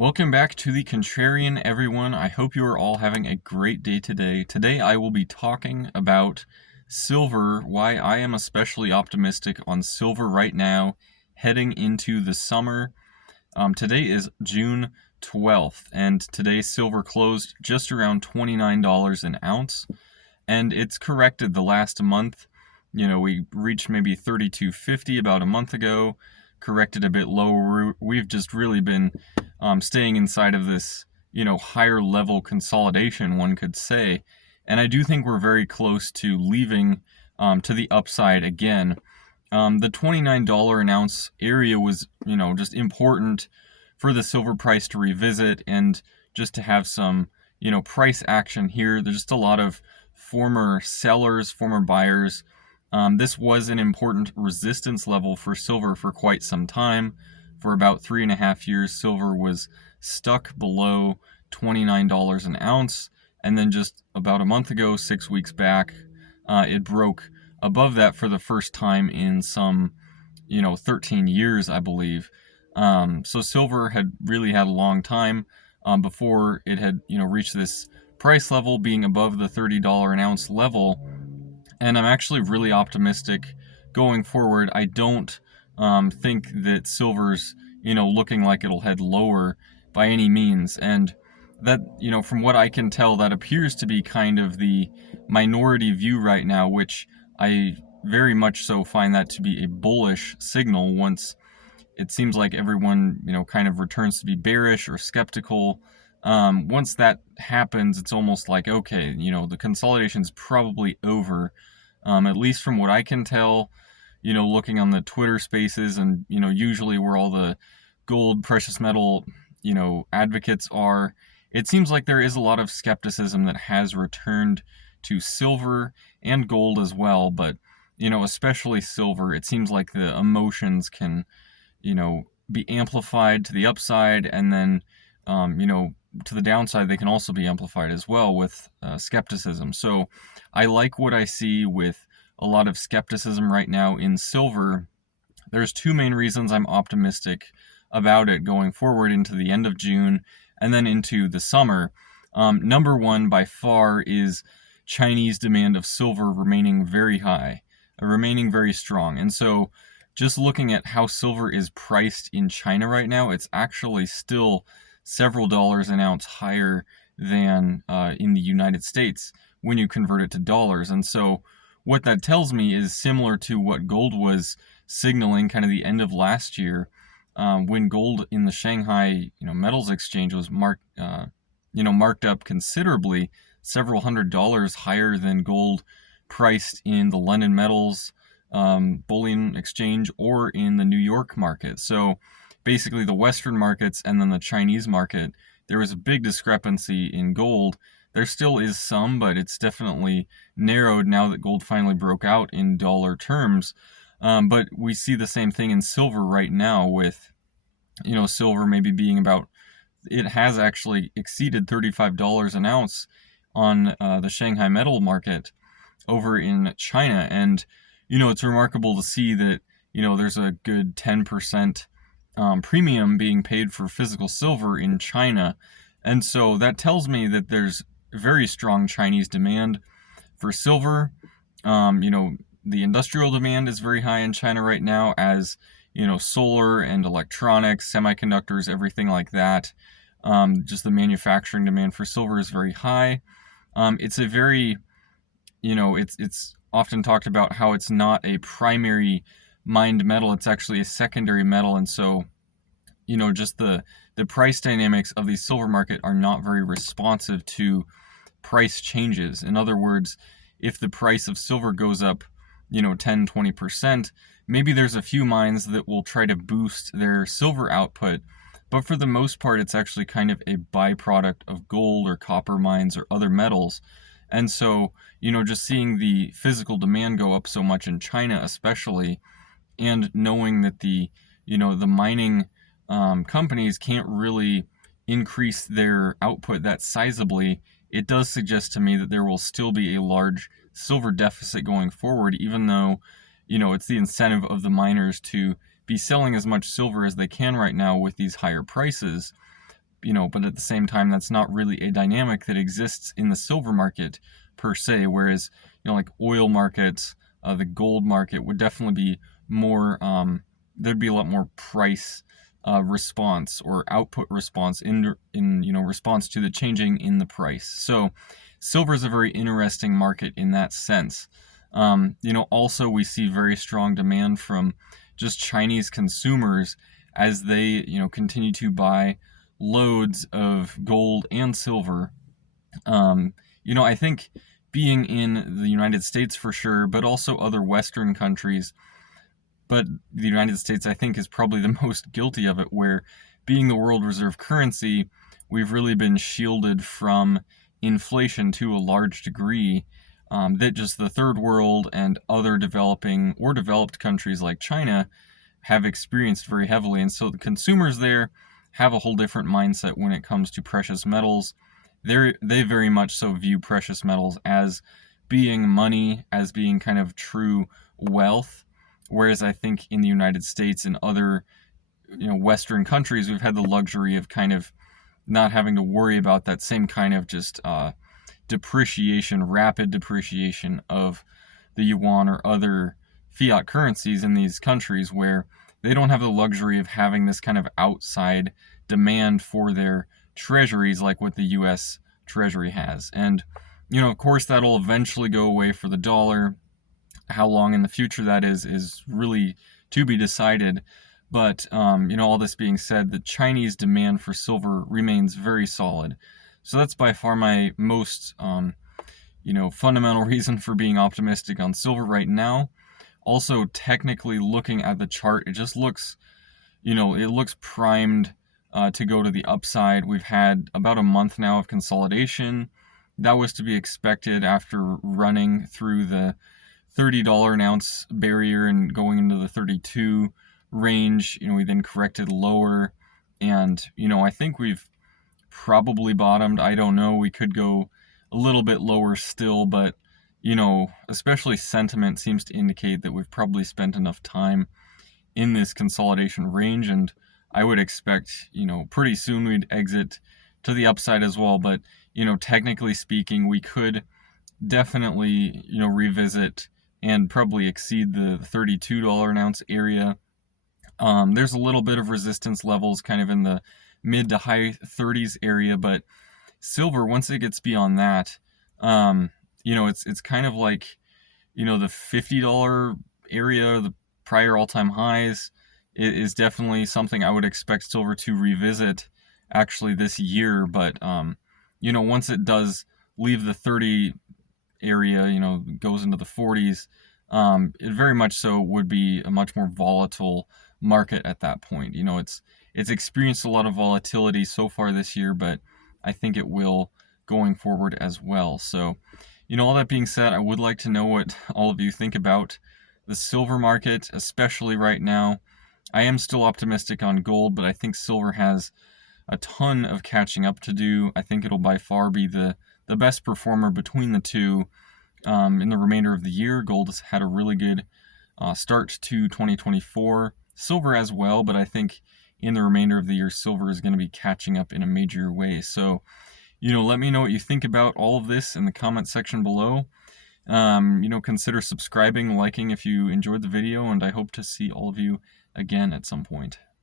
Welcome back to the Contrarian, everyone. I hope you are all having a great day today. Today I will be talking about silver, why I am especially optimistic on silver right now, heading into the summer. Today is June 12th, and today silver closed just around $29 an ounce, and it's corrected the last month. We reached maybe 32.50 about a month ago, corrected a bit lower. We've just really been staying inside of this, higher level consolidation, one could say. And I do think we're very close to leaving to the upside again. The $29 an ounce area was, just important for the silver price to revisit and just to have some, price action here. There's just a lot of former sellers, former buyers. This was an important resistance level for silver for quite some time. For about 3.5 years, silver was stuck below $29 an ounce. And then just about a month ago, 6 weeks back, it broke above that for the first time in some, 13 years, I believe. So silver had really had a long time before it had, reached this price level, being above the $30 an ounce level. And I'm actually really optimistic going forward. I don't think that silver's, looking like it'll head lower by any means. And that, from what I can tell, that appears to be kind of the minority view right now, which I very much so find that to be a bullish signal once it seems like everyone, kind of returns to be bearish or skeptical. Once that happens, it's almost like, okay, the consolidation's probably over. At least from what I can tell, looking on the Twitter spaces and, usually where all the gold, precious metal, advocates are, it seems like there is a lot of skepticism that has returned to silver and gold as well. But, especially silver, it seems like the emotions can, be amplified to the upside, and then, to the downside, they can also be amplified as well with skepticism. So I like what I see with a lot of skepticism right now in silver. There's two main reasons I'm optimistic about it going forward into the end of June and then into the summer. Number one, by far, is Chinese demand of silver remaining very high, remaining very strong. And so just looking at how silver is priced in China right now, it's actually still several dollars an ounce higher than in the United States when you convert it to dollars. And so what that tells me is similar to what gold was signaling kind of the end of last year, when gold in the Shanghai metals exchange was marked up considerably, several $100s higher than gold priced in the London metals bullion exchange or in the New York market. So basically the Western markets and then the Chinese market, there was a big discrepancy in gold. There still is some, but it's definitely narrowed now that gold finally broke out in dollar terms. But we see the same thing in silver right now with, silver maybe being about, it has actually exceeded $35 an ounce on the Shanghai metal market over in China. And it's remarkable to see that, there's a good 10% premium being paid for physical silver in China. And so that tells me that there's very strong Chinese demand for silver. The industrial demand is very high in China right now, as, solar and electronics, semiconductors, everything like that. Just the manufacturing demand for silver is very high. It's a very, it's often talked about how it's not a primary mined metal, it's actually a secondary metal. And so, just the price dynamics of the silver market are not very responsive to price changes. In other words, if the price of silver goes up, 10, 20%, maybe there's a few mines that will try to boost their silver output. But for the most part, it's actually kind of a byproduct of gold or copper mines or other metals. And so, just seeing the physical demand go up so much in China, especially, and knowing that the mining companies can't really increase their output that sizably, it does suggest to me that there will still be a large silver deficit going forward, even though, it's the incentive of the miners to be selling as much silver as they can right now with these higher prices. but at the same time, that's not really a dynamic that exists in the silver market per se, whereas, like oil markets, the gold market would definitely be more, there'd be a lot more price response or output response in response to the changing in the price. So silver is a very interesting market in that sense. Also we see very strong demand from just Chinese consumers as they, continue to buy loads of gold and silver. I think being in the United States for sure, but also other Western countries, but the United States, I think, is probably the most guilty of it, where being the world reserve currency, we've really been shielded from inflation to a large degree, that just the third world and other developing or developed countries like China have experienced very heavily. And so the consumers there have a whole different mindset when it comes to precious metals. They very much so view precious metals as being money, as being kind of true wealth. Whereas I think in the United States and other, Western countries, we've had the luxury of kind of not having to worry about that same kind of just depreciation, rapid depreciation of the yuan or other fiat currencies in these countries, where they don't have the luxury of having this kind of outside demand for their treasuries like what the US Treasury has. And, of course, that'll eventually go away for the dollar. How long in the future that is really to be decided. But, all this being said, the Chinese demand for silver remains very solid. So that's by far my most, fundamental reason for being optimistic on silver right now. Also, technically looking at the chart, it just looks, it looks primed to go to the upside. We've had about a month now of consolidation. That was to be expected after running through the $30 an ounce barrier and going into the 32 range. We then corrected lower, and I think we've probably bottomed. I don't know, we could go a little bit lower still, but especially sentiment seems to indicate that we've probably spent enough time in this consolidation range, and I would expect pretty soon we'd exit to the upside as well. But technically speaking, we could definitely revisit and probably exceed the $32 an ounce area. There's a little bit of resistance levels kind of in the mid to high 30s area, but silver, once it gets beyond that, it's kind of like, the $50 area, the prior all-time highs, is definitely something I would expect silver to revisit actually this year. But, once it does leave the 30 area, goes into the 40s, it very much so would be a much more volatile market at that point. It's experienced a lot of volatility so far this year, but I think it will going forward as well. So, all that being said, I would like to know what all of you think about the silver market, especially right now. I am still optimistic on gold, but I think silver has a ton of catching up to do. I think it'll by far be the best performer between the two in the remainder of the year. Gold has had a really good start to 2024. Silver as well, but I think in the remainder of the year, silver is going to be catching up in a major way. So, let me know what you think about all of this in the comment section below. Consider subscribing, liking if you enjoyed the video, and I hope to see all of you again at some point.